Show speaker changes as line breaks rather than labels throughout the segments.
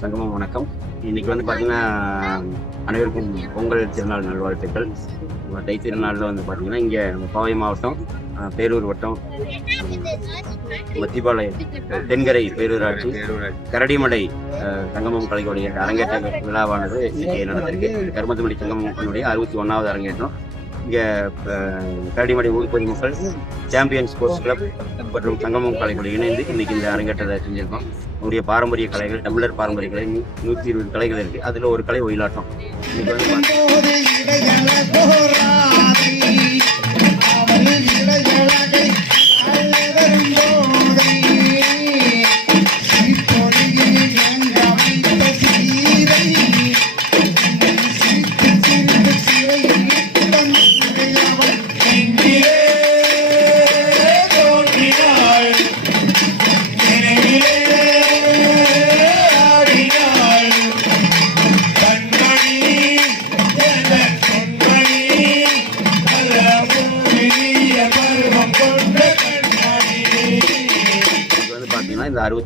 சங்கமம் வணக்கம். இன்னைக்கு வந்து பார்த்தீங்கன்னா அனைவருக்கும் பொங்கல் திருநாள் நல்வாழ்த்துக்கள். தை திருநாளில் வந்து பார்த்தீங்கன்னா இங்கே நம்ம கோவை மாவட்டம் பேரூர் வட்டம் மத்திபாளையம் தென்கரை பேரூராட்சி கரடிமடை சங்கமம் கலைகளுடைய அரங்கேற்ற விழாவானது இன்னைக்கு நடந்திருக்கு. கருமத்துமடி சங்கமத்தினுடைய அறுபத்தி ஒன்றாவது அரங்கேற்றம். இங்கே கரடிமடை ஊர் பொதுமக்கள் சாம்பியன் ஸ்போர்ட்ஸ் கிளப் மற்றும் சங்கமம் கலைகளோடு இணைந்து இன்னைக்கு இந்த அரங்கேற்றத்தை செஞ்சிருக்கோம். நம்முடைய பாரம்பரிய கலைகள் தமிழர் பாரம்பரிய கலை நூற்றி இருபது கலைகள் இருக்குது அதில் ஒரு கலை ஒயிலாட்டம். இன்னைக்கு வந்து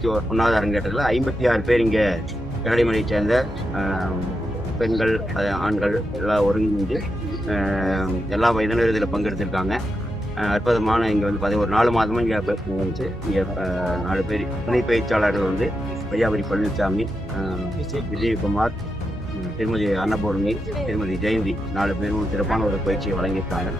பார்த்தீங்கன்னா ஒன்றாவது அரங்கேற்றத்தில் ஐம்பத்தி ஆறு பேர் இங்கே கரடிமலையை சேர்ந்த பெண்கள் ஆண்கள் எல்லாம் ஒருங்கிணைந்து எல்லா வயதினரும் இதில் பங்கெடுத்திருக்காங்க. அற்புதமான இங்கே வந்து பார்த்தீங்கன்னா ஒரு நாலு மாதமும் இங்கே வந்து இங்கே நாலு பேர் துணை பயிற்சியாளர்கள் வந்து வையாபுரி பழனிசாமி விஜயகுமார் திருமதி அன்னபூர்ணி திருமதி ஜெயந்தி நாலு பேரும் சிறப்பான ஒரு பயிற்சியை வழங்கியிருக்காங்க.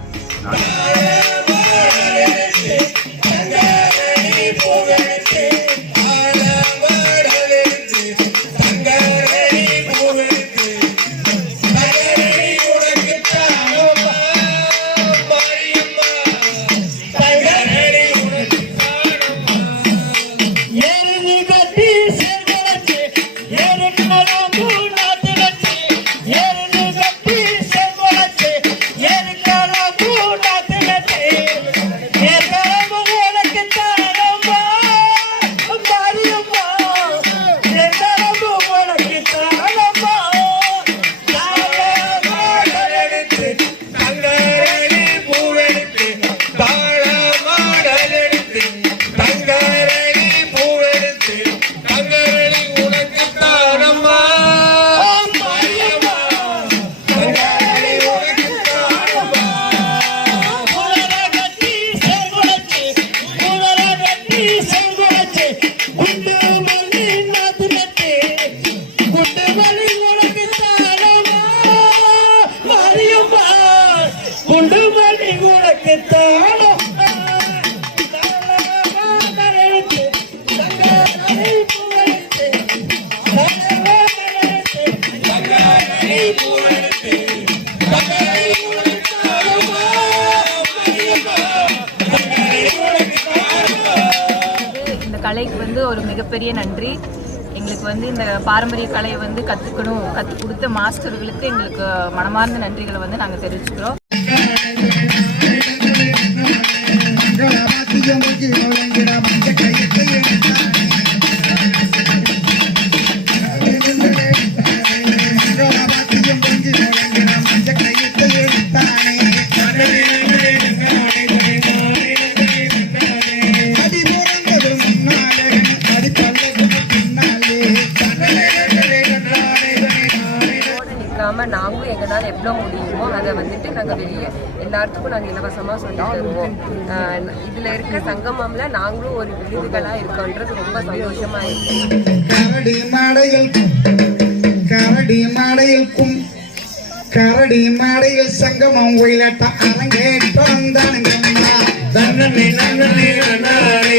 மிகப்பெரிய நன்றி. எங்களுக்கு வந்து இந்த பாரம்பரிய கலையை வந்து கற்றுக்கணும் கற்றுக் கொடுத்த மாஸ்டர்களுக்கு எங்களுக்கு மனமார்ந்த நன்றிகளை வந்து நாங்கள் தெரிவிச்சுக்கிறோம்.
ரோடு எவ்வளோ முடியுமோ அதை வந்துட்டு நாங்கள் வெளியே எல்லாத்துக்கும் நாங்கள் இலவசமாக சொல்லி தருவோம் இதில் இருக்க சங்கமம்ல நாங்களும் ஒரு விருதுகளாக இருக்கோன்றது ரொம்ப சந்தோஷமாக இருக்கு
கரடி மாடையில் கரடி மாடையில் சங்கமம் ஒயிலட்ட அரங்கேற்றம் தானுங்கம்மா தன்னே நன்னே நன்னாரே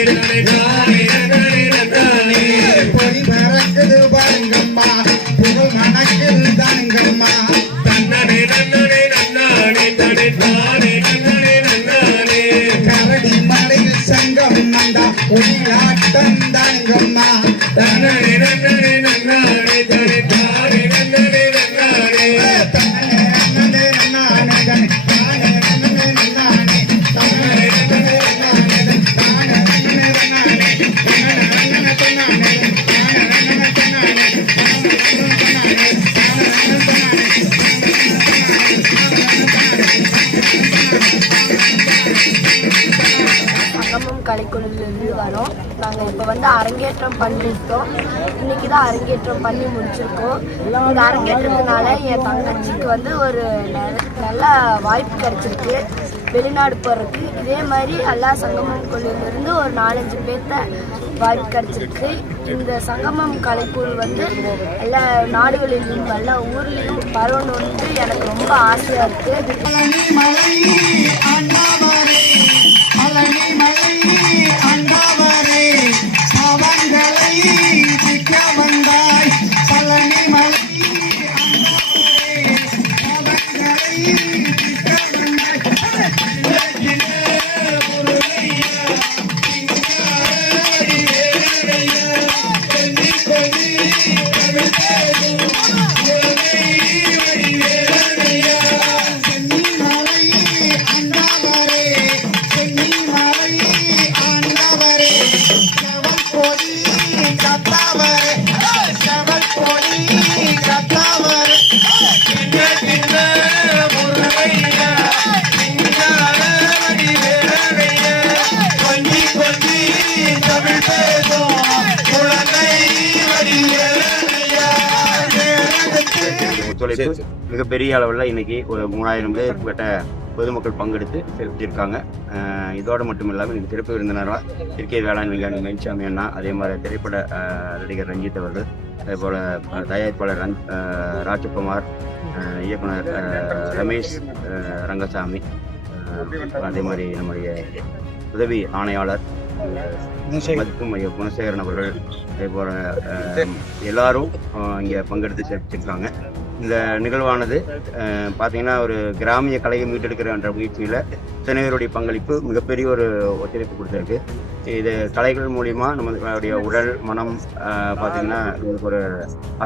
பண்ணியிருக்கோம். பண்ணிட்டோம் இன்னைக்கு தான் அரங்கேற்றம் பண்ணி முடிச்சிருக்கோம். இந்த அரங்கேற்றத்தினால என் தங்கச்சிக்கு வந்து ஒரு நல்ல வாய்ப்பு கிடைச்சிருக்கு. வெளிநாடு போகிறதுக்கு இதே மாதிரி எல்லா சங்கமம் குழுவிலிருந்து ஒரு நாலஞ்சு பேர்த்த வாய்ப்பு கிடைச்சிருக்கு. இந்த சங்கமம் கலைக்குழு வந்து எல்லா நாடுகளிலும் எல்லா ஊர்லேயும் வரணும்னு எனக்கு ரொம்ப ஆசையாக இருக்குது
ஒத்துழைப்பு மிகப்பெரிய அளவில் இன்னைக்கு ஒரு மூணாயிரம் பேர்கிட்ட பொதுமக்கள் பங்கெடுத்து சிறப்பிச்சிருக்காங்க அஹ் இதோடு மட்டும் இல்லாமல் இன்னைக்கு சிறப்பு விருந்தினராக இயற்கை வேளாண் விஞ்ஞானி மயில்சாமி அண்ணா அதே மாதிரி திரைப்பட நடிகர் ரஞ்சித் அவர்கள் அதே போல் தயாரிப்பாளர் ரன் ராஜகுமார் இயக்குனர் ரமேஷ் ரங்கசாமி அதே மாதிரி நம்முடைய உதவி ஆணையாளர் மதிப்பும் ஐயா குணசேகரன் அவர்கள் அதே போல எல்லாரும் இங்க பங்கெடுத்து சிறப்பிச்சிருக்காங்க இந்த நிகழ்வானது பார்த்திங்கன்னா பார்த்தீங்கன்னா ஒரு கிராமிய கலையை மீட்டெடுக்கிறன்ற முயற்சியில் சென்னையருடைய பங்களிப்பு மிகப்பெரிய ஒரு ஒத்துழைப்பு கொடுத்துருக்கு. இது கலைகள் மூலிமா நம்மளுடைய உடல் மனம் பார்த்திங்கன்னா பார்த்தீங்கன்னா நமக்கு ஒரு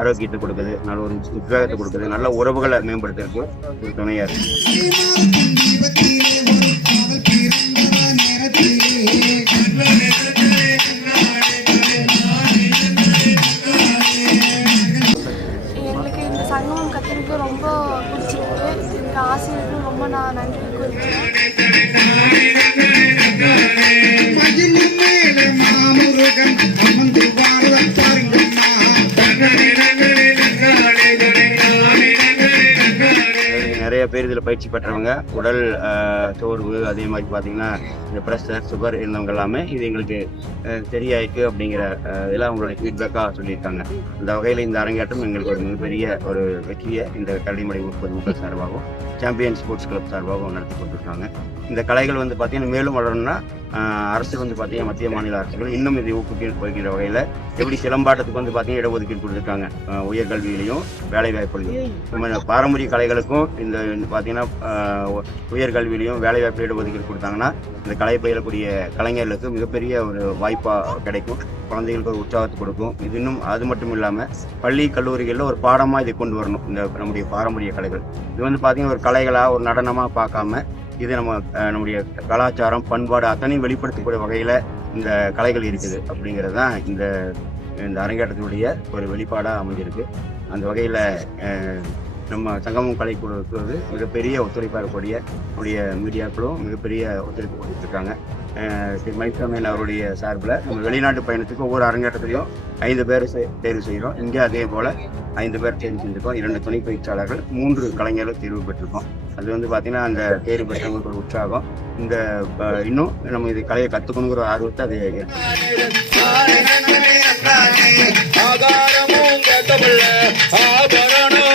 ஆரோக்கியத்தை கொடுக்குது நல்ல ஒரு உத்வேகத்தை கொடுக்குது நல்ல உறவுகளை மேம்படுத்துறதுக்கு ஒரு துணையாக இருக்குது பயிற்சி பெற்றவங்க உடல் தோர்வு சோர்வு அதே மாதிரி பார்த்தீங்கன்னா இந்த ப்ரெஷர் சுகர் இருந்தவங்க எல்லாமே இது எங்களுக்கு சரியாயிருக்கு அப்படிங்கிற இதெல்லாம் அவங்களுடைய ஃபீட்பேக்காக சொல்லியிருக்காங்க. அந்த வகையில் இந்த அரங்கேற்றம் எங்களுக்கு ஒரு மிகப்பெரிய ஒரு வெற்றியை இந்த கல்விமுறை உற்பத்தி மக்கள் சார்பாகவும் சாம்பியன் ஸ்போர்ட்ஸ் கிளப் சார்பாகவும் நடத்தி கொண்டிருக்காங்க இந்த கலைகள் வந்து பார்த்தீங்கன்னா மேலும் வளரணும்னா அரசு வந்து பார்த்தீங்கன்னா மத்திய மாநில அரசுகள் இன்னும் இதை ஊக்குவிக்க வைக்கிற வகையில் எப்படி சிலம்பாட்டத்துக்கு வந்து பார்த்தீங்கன்னா இடஒதுக்கீடு கொடுத்துருக்காங்க. உயர்கல்வியிலையும் வேலைவாய்ப்புலையும் நம்ம பாரம்பரிய கலைகளுக்கும் இந்த பார்த்தீங்கன்னா ஆஹ், உயர்கல்வியிலையும் வேலைவாய்ப்பு இடஒதுக்கீடு கொடுத்தாங்கன்னா இந்த கலை பயிலக்கூடிய கலைஞர்களுக்கு மிகப்பெரிய ஒரு வாய்ப்பாக கிடைக்கும். குழந்தைகளுக்கு ஒரு உற்சாகத்தை கொடுக்கும். இது இன்னும் அது மட்டும் இல்லாமல் பள்ளி கல்லூரிகளில் ஒரு பாடமாக இதை கொண்டு வரணும். இந்த நம்முடைய பாரம்பரிய கலைகள். இது வந்து பார்த்தீங்கன்னா ஒரு கலைகளாக ஒரு நடனமாக பார்க்காம இது நம்ம நம்முடைய கலாச்சாரம் பண்பாடு அத்தனையும் வெளிப்படுத்தக்கூடிய வகையில் இந்த கலைகள் இருக்குது அப்படிங்கிறது தான் இந்த இந்த அரங்கேற்றத்தினுடைய ஒரு வெளிப்பாடாக அமைஞ்சிருக்கு. அந்த வகையில் நம்ம சங்கமம் கலைக்குழுவுக்கு வந்து மிகப்பெரிய ஒத்துழைப்பாக இருக்கக்கூடிய நம்முடைய மீடியாக்களும் மிகப்பெரிய ஒத்துழைப்பு கொடுத்துருக்காங்க. ஸ்ரீ மணிசாமியன் அவருடைய சார்பில் நம்ம வெளிநாட்டு பயணத்துக்கு ஒவ்வொரு அரங்கேற்றத்துலையும் ஐந்து பேர் தேர்வு செய்கிறோம். இங்கே அதே போல் ஐந்து பேர் தேர்வு செஞ்சுருக்கோம். இரண்டு துணை பயிற்சியாளர்கள் மூன்று கலைஞர்கள் தேர்வு பெற்றிருக்கோம். அது வந்து பார்த்திங்கன்னா அந்த தேர்வு பெற்றவங்களுக்கு ஒரு உற்சாகம். இந்த இன்னும் நம்ம இது கலையை கற்றுக்கணுங்கிற ஆர்வத்தை அது
ஆகாரமும் ஆபரணம்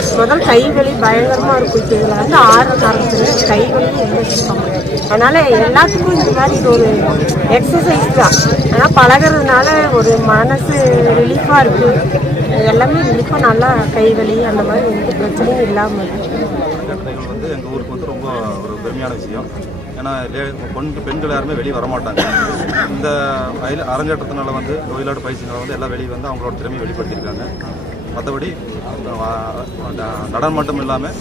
முதல் கை வலி பயங்கரமாக இருக்கும். இப்போ இதில் வந்து ஆர்வம் ஆரம்பிச்சு கை வலி அதனால் எல்லாத்துக்கும் இந்த மாதிரி இது ஒரு எக்ஸசைஸ் தான். ஆனால் பழகுறதுனால ஒரு மனசு ரிலீஃபாக இருக்குது எல்லாமே ரிலீஃபாக நல்லா கை வலி அந்த மாதிரி எந்த பிரச்சனையும் இல்லாமல் இருக்குது
வந்து எங்கள் ஊருக்கு வந்து ரொம்ப ஒரு பெருமையான விஷயம். ஏன்னா லே பொண்ணு பெண்கள் யாருமே வெளியே வரமாட்டாங்க. இந்த வயல் அரங்கேற்றத்தினால வந்து ஒயிலாடு பயிற்சினால வந்து எல்லாம் வெளியே வந்து அவங்களோட திறமையை வெளிப்படுத்தியிருக்காங்க. மற்றபடி நடனம் மட்டும் இல்லாமல்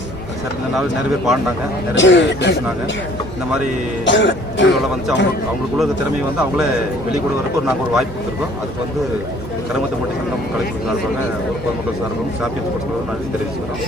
நிறைய பேர் பாடினாங்க நிறைய பேர் பேசினாங்க. இந்த மாதிரி இதுகளை வந்து அவங்க அவங்களுக்குள்ள இருக்க திறமையை வந்து அவங்களே வெளிக்கொடுவதற்கு ஒரு நாங்கள் ஒரு வாய்ப்பு கொடுத்துருக்கோம். அதுக்கு வந்து கருமத்தை மட்டும் சங்கம் கலைஞர் சார்பாக ஒரு பொதுமக்கள் சார்பாகவும் சாப்பியத்து நன்றி தெரிவிச்சுக்கிறோம்.